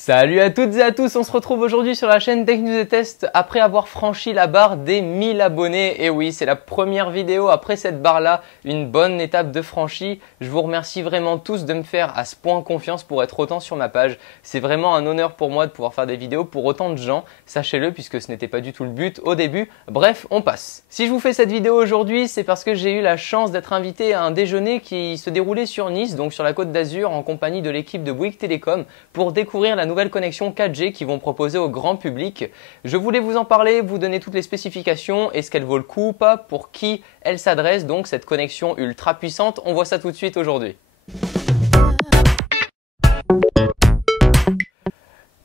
Salut à toutes et à tous, on se retrouve aujourd'hui sur la chaîne Tech News et Test après avoir franchi la barre des 1000 abonnés. Et oui, c'est la première vidéo après cette barre-là, une bonne étape de franchie. Je vous remercie vraiment tous de me faire à ce point confiance pour être autant sur ma page. C'est vraiment un honneur pour moi de pouvoir faire des vidéos pour autant de gens, sachez-le puisque ce n'était pas du tout le but au début. Bref, on passe. Si je vous fais cette vidéo aujourd'hui, c'est parce que j'ai eu la chance d'être invité à un déjeuner qui se déroulait sur Nice, donc sur la Côte d'Azur, en compagnie de l'équipe de Bouygues Télécom pour découvrir la nouvelle connexion 4G qu'ils vont proposer au grand public. Je voulais vous en parler, vous donner toutes les spécifications, est-ce qu'elle vaut le coup ou pas, pour qui elle s'adresse, donc cette connexion ultra puissante. On voit ça tout de suite aujourd'hui.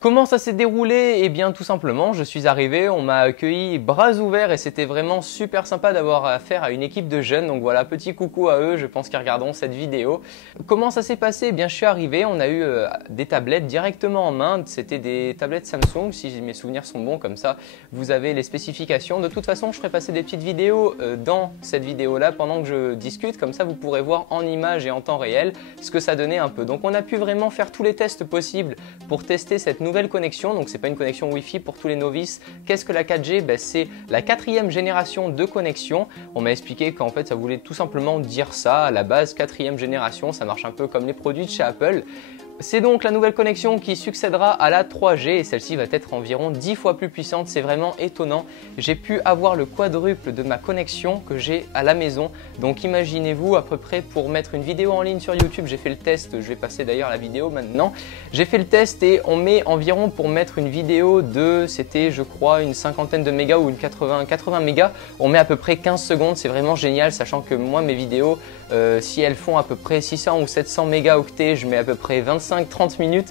Comment ça s'est déroulé? Eh bien tout simplement, je suis arrivé, on m'a accueilli bras ouverts et c'était vraiment super sympa d'avoir affaire à une équipe de jeunes. Donc voilà, petit coucou à eux, je pense qu'ils regarderont cette vidéo. Comment ça s'est passé? Eh bien je suis arrivé, on a eu des tablettes directement en main. C'était des tablettes Samsung, si mes souvenirs sont bons, comme ça vous avez les spécifications. De toute façon, je ferai passer des petites vidéos dans cette vidéo-là pendant que je discute. Comme ça, vous pourrez voir en images et en temps réel ce que ça donnait un peu. Donc on a pu vraiment faire tous les tests possibles pour tester cette nouvelle connexion. Donc c'est pas une connexion Wi-Fi pour tous les novices. Qu'est-ce que la 4G? C'est la 4e génération de connexion. On m'a expliqué qu'en fait ça voulait tout simplement dire ça. À la base, 4e génération, ça marche un peu comme les produits de chez Apple. C'est donc la nouvelle connexion qui succédera à la 3G et celle-ci va être environ 10 fois plus puissante. C'est vraiment étonnant. J'ai pu avoir le quadruple de ma connexion que j'ai à la maison. Donc imaginez-vous à peu près pour mettre une vidéo en ligne sur YouTube. J'ai fait le test, je vais passer d'ailleurs la vidéo maintenant. J'ai fait le test et on met environ pour mettre une vidéo de, c'était je crois une cinquantaine de mégas ou une 80 mégas. On met à peu près 15 secondes. C'est vraiment génial sachant que moi mes vidéos, si elles font à peu près 600 ou 700 mégaoctets, je mets à peu près 25-30 minutes.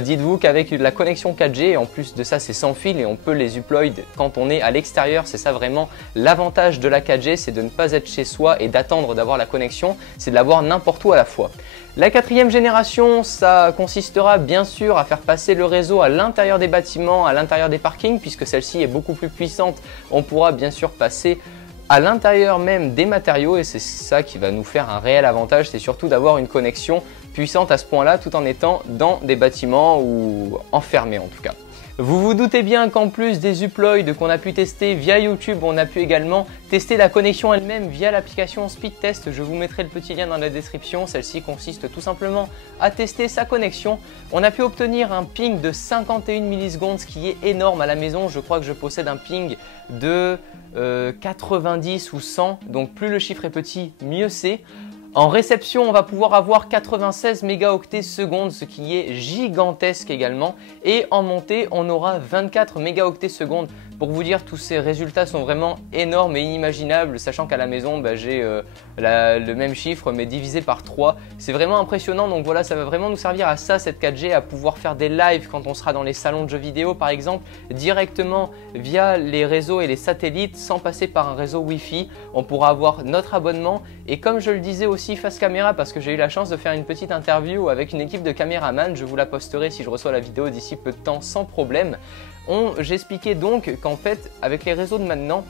Dites-vous qu'avec la connexion 4G, en plus de ça c'est sans fil et on peut les upload quand on est à l'extérieur. C'est ça vraiment l'avantage de la 4G, c'est de ne pas être chez soi et d'attendre d'avoir la connexion, c'est de l'avoir n'importe où à la fois. La 4e génération, ça consistera bien sûr à faire passer le réseau à l'intérieur des bâtiments, à l'intérieur des parkings, puisque celle-ci est beaucoup plus puissante. On pourra bien sûr passer à l'intérieur même des matériaux et c'est ça qui va nous faire un réel avantage, c'est surtout d'avoir une connexion puissante à ce point-là tout en étant dans des bâtiments ou enfermés en tout cas. Vous vous doutez bien qu'en plus des uploads qu'on a pu tester via YouTube, on a pu également tester la connexion elle-même via l'application Speedtest. Je vous mettrai le petit lien dans la description. Celle-ci consiste tout simplement à tester sa connexion. On a pu obtenir un ping de 51 millisecondes, ce qui est énorme à la maison. Je crois que je possède un ping de 90 ou 100, donc plus le chiffre est petit, mieux c'est. En réception, on va pouvoir avoir 96 mégaoctets secondes, ce qui est gigantesque également. Et en montée, on aura 24 mégaoctets secondes. Pour vous dire, tous ces résultats sont vraiment énormes et inimaginables, sachant qu'à la maison, j'ai le même chiffre mais divisé par 3. C'est vraiment impressionnant, donc voilà, ça va vraiment nous servir à ça, cette 4G, à pouvoir faire des lives quand on sera dans les salons de jeux vidéo par exemple, directement via les réseaux et les satellites, sans passer par un réseau Wi-Fi. On pourra avoir notre abonnement et comme je le disais aussi face caméra, parce que j'ai eu la chance de faire une petite interview avec une équipe de caméramans, je vous la posterai si je reçois la vidéo d'ici peu de temps sans problème. J'expliquais donc qu'en fait, avec les réseaux de maintenant,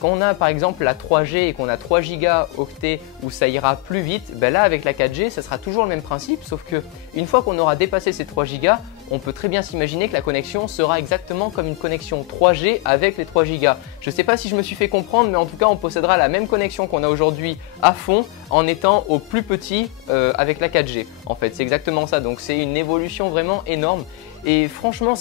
quand on a par exemple la 3G et qu'on a 3 gigaoctets où ça ira plus vite, là avec la 4G, ça sera toujours le même principe, sauf que une fois qu'on aura dépassé ces 3 gigas, on peut très bien s'imaginer que la connexion sera exactement comme une connexion 3G avec les 3 gigas. Je ne sais pas si je me suis fait comprendre, mais en tout cas, on possédera la même connexion qu'on a aujourd'hui à fond en étant au plus petit avec la 4G. En fait, c'est exactement ça. Donc, c'est une évolution vraiment énorme. Et franchement,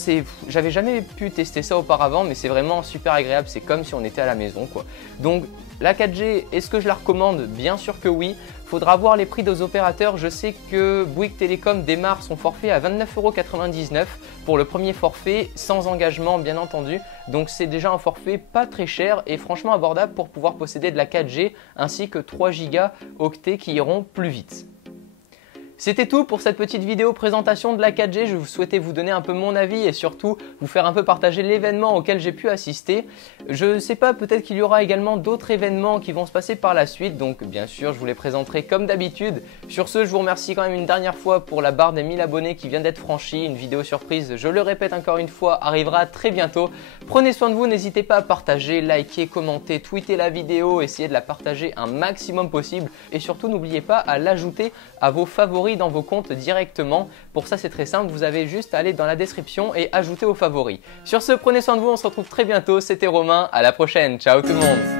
j'avais jamais pu tester ça auparavant, mais c'est vraiment super agréable. C'est comme si on était à la maison, quoi. Donc, la 4G, est-ce que je la recommande? Bien sûr que oui. Il faudra voir les prix des opérateurs. Je sais que Bouygues Télécom démarre son forfait à 29,99 € pour le premier forfait, sans engagement bien entendu. Donc c'est déjà un forfait pas très cher et franchement abordable pour pouvoir posséder de la 4G ainsi que 3 gigaoctets qui iront plus vite. C'était tout pour cette petite vidéo présentation de la 4G. Je souhaitais vous donner un peu mon avis et surtout vous faire un peu partager l'événement auquel j'ai pu assister. Je ne sais pas, peut-être qu'il y aura également d'autres événements qui vont se passer par la suite. Donc bien sûr, je vous les présenterai comme d'habitude. Sur ce, je vous remercie quand même une dernière fois pour la barre des 1000 abonnés qui vient d'être franchie. Une vidéo surprise, je le répète encore une fois, arrivera très bientôt. Prenez soin de vous, n'hésitez pas à partager, liker, commenter, tweeter la vidéo, essayez de la partager un maximum possible. Et surtout, n'oubliez pas à l'ajouter à vos favoris favoris dans vos comptes directement. Pour ça, c'est très simple, vous avez juste à aller dans la description et ajouter aux favoris. Sur ce, prenez soin de vous, on se retrouve très bientôt. C'était Romain, à la prochaine, ciao tout le monde.